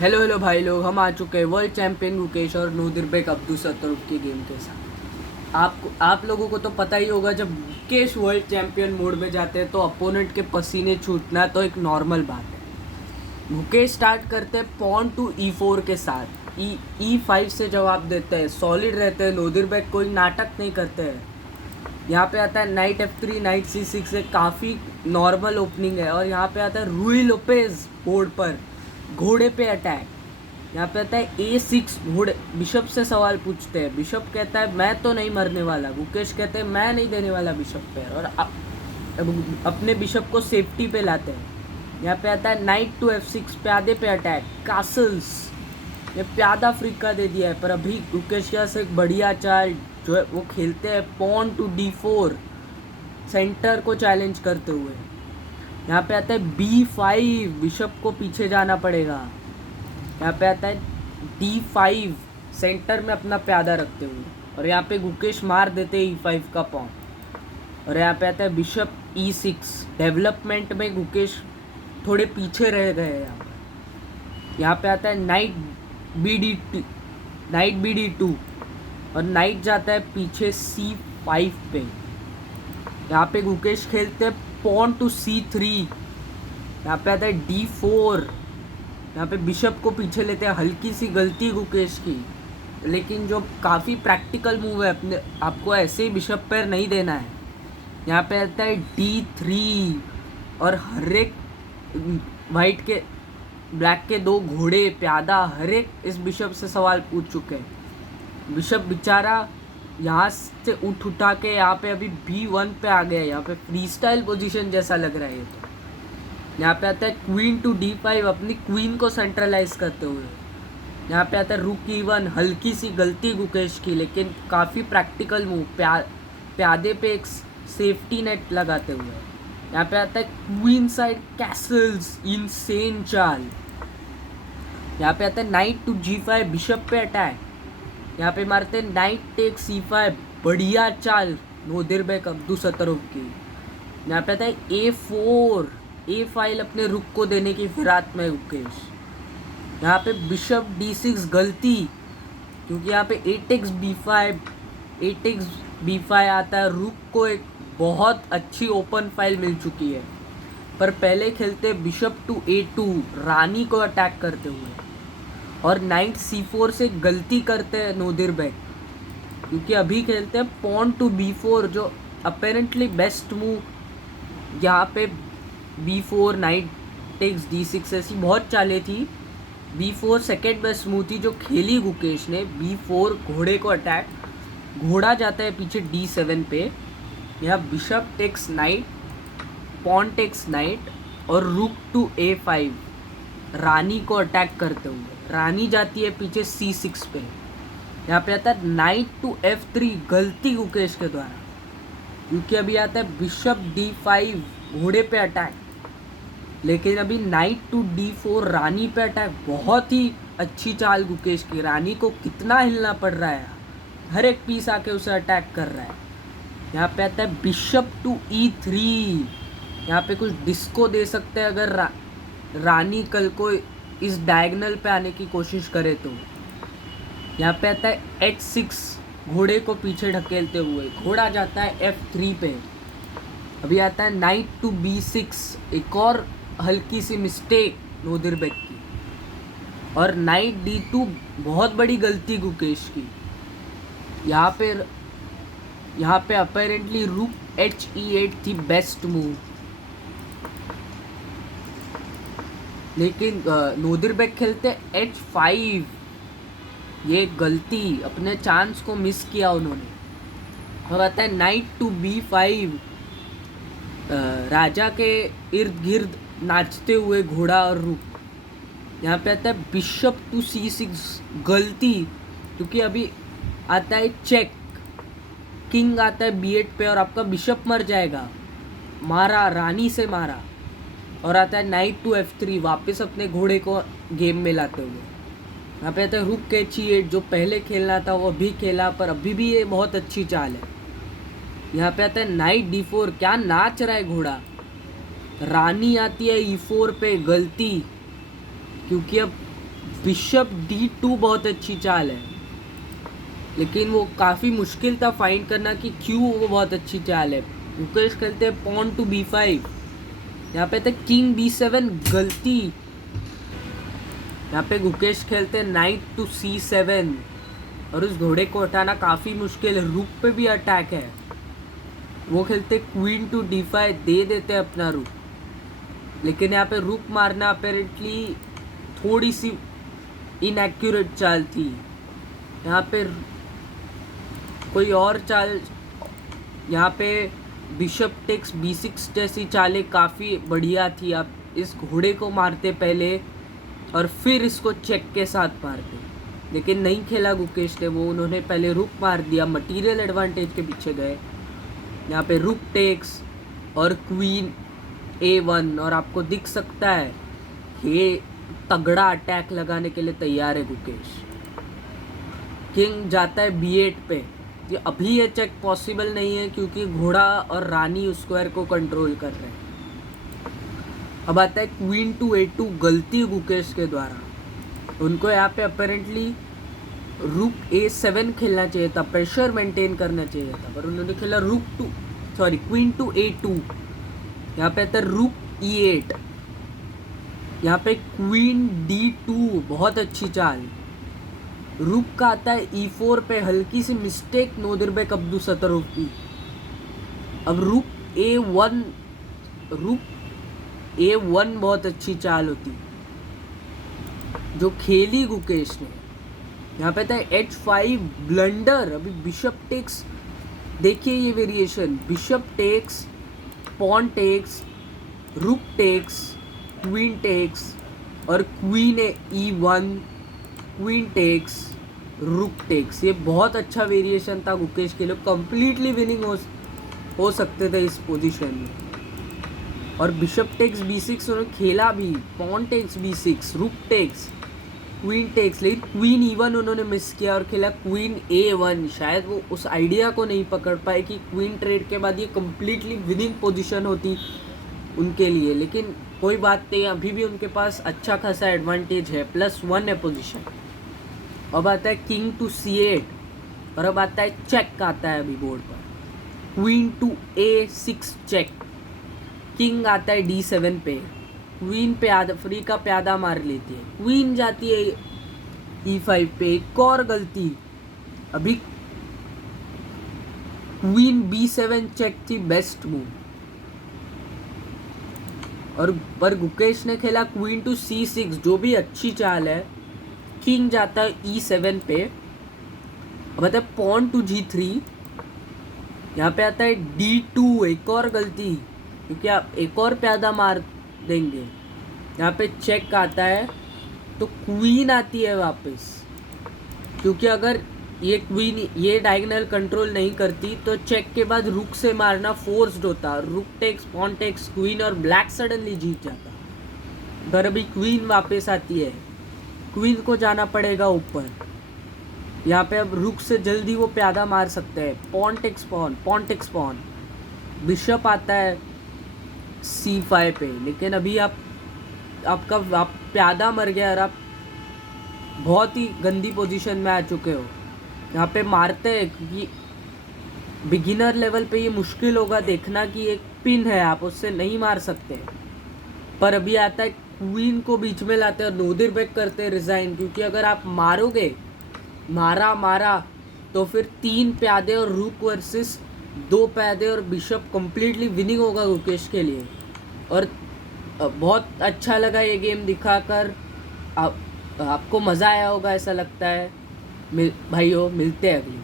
Hello hello भाई लोग, हम आ चुके हैं वर्ल्ड चैंपियन गुकेश और नूदिरबेक अब्दुल सत्तरुफ के गेम के साथ। आप लोगों को तो पता ही होगा, जब गुकेश वर्ल्ड चैंपियन मोड में जाते हैं तो अपोनेंट के पसीने छूटना तो एक नॉर्मल बात है। गुकेश स्टार्ट करते हैं पॉन टू E4 के साथ। E5 से जवाब देते हैं, सॉलिड रहते हैं। नूदिरबेक कोई नाटक नहीं करते हैं। यहाँ पे आता है नाइट F3, नाइट C6, एक काफ़ी नॉर्मल ओपनिंग है। और यहाँ पे आता है रूई लोपेज बोर्ड पर घोड़े पे अटैक। यहाँ पे आता है A6 घोड़े। बिशप से सवाल पूछते हैं, बिशप कहता है मैं तो नहीं मरने वाला। गुकेश कहते हैं मैं नहीं देने वाला बिशप पे, और अपने बिशप को सेफ्टी पे लाते हैं। यहाँ पे आता है नाइट टू F6, प्यादे पे अटैक, कासल्स। ये प्यादा अफ्रीका दे दिया है, पर अभी गुकेश के पास एक बढ़िया चाल जो है वो खेलते हैं पॉन टू D4, सेंटर को चैलेंज करते हुए। यहाँ पे आता है B5, बिशप को पीछे जाना पड़ेगा। यहाँ पे आता है D5, सेंटर में अपना प्यादा रखते हुए, और यहाँ पे गुकेश मार देते हैं E5 का पॉन। और यहाँ पे आता है बिशप E6, डेवलपमेंट में गुकेश थोड़े पीछे रह गए हैं। यहाँ पे आता है नाइट BD2, और नाइट जाता है पीछे C5 पे। यहाँ पे गुकेश खेलते हैं पॉन टू C3। यहाँ पे आता है D4, यहाँ पे बिशप को पीछे लेते हैं। हल्की सी गलती गुकेश की, लेकिन जो काफ़ी प्रैक्टिकल मूव है, अपने आपको ऐसे ही बिशप पैर नहीं देना है। यहाँ पे आता है D3, और हर एक वाइट के ब्लैक के दो घोड़े प्यादा हर एक इस बिशप से सवाल पूछ चुके हैं। बिशप बेचारा यहाँ से उठा के यहाँ पे अभी B1 पे आ गया। यहाँ पे फ्री स्टाइल पोजिशन जैसा लग रहा है ये तो। यहाँ पे आता है क्वीन टू D5, अपनी क्वीन को सेंट्रलाइज करते हुए। यहाँ पे आता है रुक E1, हल्की सी गलती गुकेश की, लेकिन काफ़ी प्रैक्टिकल मूव, प्यादे पे एक सेफ्टी नेट लगाते हुए। यहाँ पे आता है क्वीन साइड कैसल्स, इनसेन चाल। यहाँ पे आता है नाइट टू G5, बिशप पे अटैक। यहाँ पे मारते हैं नाइट टेक C5, बढ़िया चाल नूदिरबेक अब्दुल सत्तरुफ की। यहाँ पे आता है A4, ए फाइल अपने रुक को देने की फिराक में गुकेश। यहाँ पे बिशप D6 गलती, क्योंकि यहाँ पे 8x B5 आता है। रुक को एक बहुत अच्छी ओपन फाइल मिल चुकी है, पर पहले खेलते बिशप टू A2, रानी को अटैक करते हुए। और नाइट C4 से गलती करते हैं नूदिरबेक, क्योंकि अभी खेलते हैं पॉन टू B4, जो अपेरेंटली बेस्ट मूव। यहाँ पे B4, नाइट टेक्स D6, ऐसी बहुत चालें थी। B4 सेकेंड बेस्ट मूव थी जो खेली गुकेश ने। B4 घोड़े को अटैक, घोड़ा जाता है पीछे D7 पे। यहाँ bishop takes knight, pawn takes knight, और रुक टू A5, रानी को अटैक करते हुए। रानी जाती है पीछे C6 पे। यहाँ पे आता है नाइट टू F3, गलती गुकेश के द्वारा, क्योंकि अभी आता है बिशप D5, घोड़े पे अटैक। लेकिन अभी नाइट टू D4, रानी पे अटैक। बहुत ही अच्छी चाल गुकेश की, रानी को कितना हिलना पड़ रहा है, हर एक पीस आके उसे अटैक कर रहा है। यहाँ पे आता है बिशप टू E3, यहाँ पे कुछ डिस्को दे सकते हैं अगर रानी कल को इस डायगनल पे आने की कोशिश करे तो। यहाँ पे आता है H6, घोड़े को पीछे ढकेलते हुए। घोड़ा जाता है F3 पे। अभी आता है नाइट टू B6, एक और हल्की सी मिस्टेक नूदिरबेक की। और नाइट D2, बहुत बड़ी गलती गुकेश की। यहाँ पे अपेरेंटली रुक HE8 थी बेस्ट मूव, लेकिन नूदिरबेक खेलते H5। ये गलती, अपने चांस को मिस किया उन्होंने। और आता है नाइट टू B5, राजा के इर्द गिर्द नाचते हुए घोड़ा और रुक। यहाँ पे आता है बिशप टू C6, गलती, क्योंकि अभी आता है चेक, किंग आता है B8 पे और आपका बिशप मर जाएगा। मारा, रानी से मारा। और आता है नाइट टू F3, वापस अपने घोड़े को गेम में लाते हुए। यहाँ पे आता है रुक HE8, जो पहले खेलना था वो अभी खेला, पर अभी भी ये बहुत अच्छी चाल है। यहाँ पे आता है नाइट D4, क्या नाच रहा है घोड़ा। रानी आती है E4 पे, गलती, क्योंकि अब बिशप D2 बहुत अच्छी चाल है, लेकिन वो काफ़ी मुश्किल था फाइंड करना कि क्यों वो बहुत अच्छी चाल है। गुकेश खेलते हैं पॉन टू B5, यहाँ पे थे किंग B7 गलती। यहाँ पे गुकेश खेलते हैं नाइट टू C7, और उस घोड़े को हटाना काफ़ी मुश्किल है। रुक पे भी अटैक है, वो खेलते क्वीन टू D5, दे देते हैं अपना रुक, लेकिन यहाँ पे रुक मारना अपेरेंटली थोड़ी सी इनएक्यूरेट चाल थी। यहाँ पे कोई और चाल, यहाँ पे बिशप टेक्स B6 जैसी चालें काफ़ी बढ़िया थी। आप इस घोड़े को मारते पहले और फिर इसको चेक के साथ मारते, लेकिन नहीं खेला गुकेश ने वो, उन्होंने पहले रुक मार दिया, मटेरियल एडवांटेज के पीछे गए। यहाँ पे रुक टेक्स और क्वीन A1, और आपको दिख सकता है ये तगड़ा अटैक लगाने के लिए तैयार है गुकेश। किंग जाता है B8 पे, ये अभी ये चेक पॉसिबल नहीं है क्योंकि घोड़ा और रानी उस स्क्वायर को कंट्रोल कर रहे हैं। अब आता है क्वीन टू A2, गलती गुकेश के द्वारा। उनको यहाँ पे अपेरेंटली रुक A7 खेलना चाहिए था, प्रेशर मेंटेन करना चाहिए था, पर उन्होंने खेला क्वीन टू A2। यहाँ पे आता है रुक E8, यहाँ पे क्वीन D2 बहुत अच्छी चाल। रुक का आता है E4 पे, हल्की सी मिस्टेक नोदिरबेक अब्दुसत्तरोव की। अब रुक A1 बहुत अच्छी चाल होती जो खेली गुकेश ने। यहाँ पे था H5 ब्लंडर। अभी बिशप टेक्स, देखिए ये variation, bishop takes, pawn takes, rook takes, queen takes और queen E1, queen takes, rook takes. ये बहुत अच्छा वेरिएशन था गुकेश के लिए, कंप्लीटली विनिंग हो सकते थे इस पोजीशन में। और बिशप टेक्स B6 उन्होंने खेला भी, pawn takes B6, rook takes, queen takes, लेकिन क्वीन E1 उन्होंने मिस किया और खेला क्वीन A1। शायद वो उस आइडिया को नहीं पकड़ पाए कि क्वीन ट्रेड के बाद ये कम्प्लीटली विनिंग पोजीशन होती उनके लिए, लेकिन कोई बात नहीं, अभी भी उनके पास अच्छा खासा एडवांटेज है, +1 है पोजीशन। अब आता है किंग टू C8, और अब आता है चेक आता है अभी बोर्ड पर, queen to A6 check. King आता है D7 पे, क्वीन पे फ्री का प्यादा मार लेती है, क्वीन जाती है E5 पे, एक और गलती। अभी क्वीन B7 चेक थी बेस्ट मूव, और पर गुकेश ने खेला क्वीन टू C6 जो भी अच्छी चाल है। किंग जाता है E7 पे, अब आता है पॉन टू G3, यहाँ पे आता है D2, एक और गलती क्योंकि आप एक और प्यादा मार देंगे। यहाँ पे चेक आता है तो क्वीन आती है वापस, क्योंकि अगर ये क्वीन ये डायगोनल कंट्रोल नहीं करती तो चेक के बाद रुक से मारना फोर्स्ड होता, rook takes, pawn takes, queen, और ब्लैक सडनली जीत जाता। पर अभी क्वीन वापस आती है, क्वीन को जाना पड़ेगा ऊपर। यहाँ पे अब रुक से जल्दी वो प्यादा मार सकते हैं, pawn takes pawn, pawn takes pawn. Bishop आता है C5 पे, लेकिन अभी आप प्यादा मर गया और आप बहुत ही गंदी पोजीशन में आ चुके हो। यहाँ पे मारते हैं क्योंकि बिगिनर लेवल पे ये मुश्किल होगा देखना कि एक पिन है, आप उससे नहीं मार सकते। पर अभी आता है क्वीन को बीच में लाते हैं और नोदिरबेक करते हैं रिजाइन, क्योंकि अगर आप मारोगे मारा तो फिर 3 प्यादे और रुक वर्सेस 2 प्यादे और बिशप कंप्लीटली विनिंग होगा गुकेश के लिए। और बहुत अच्छा लगा ये गेम दिखाकर, आपको मज़ा आया होगा ऐसा लगता है। भाइयों मिलते हैं अगली।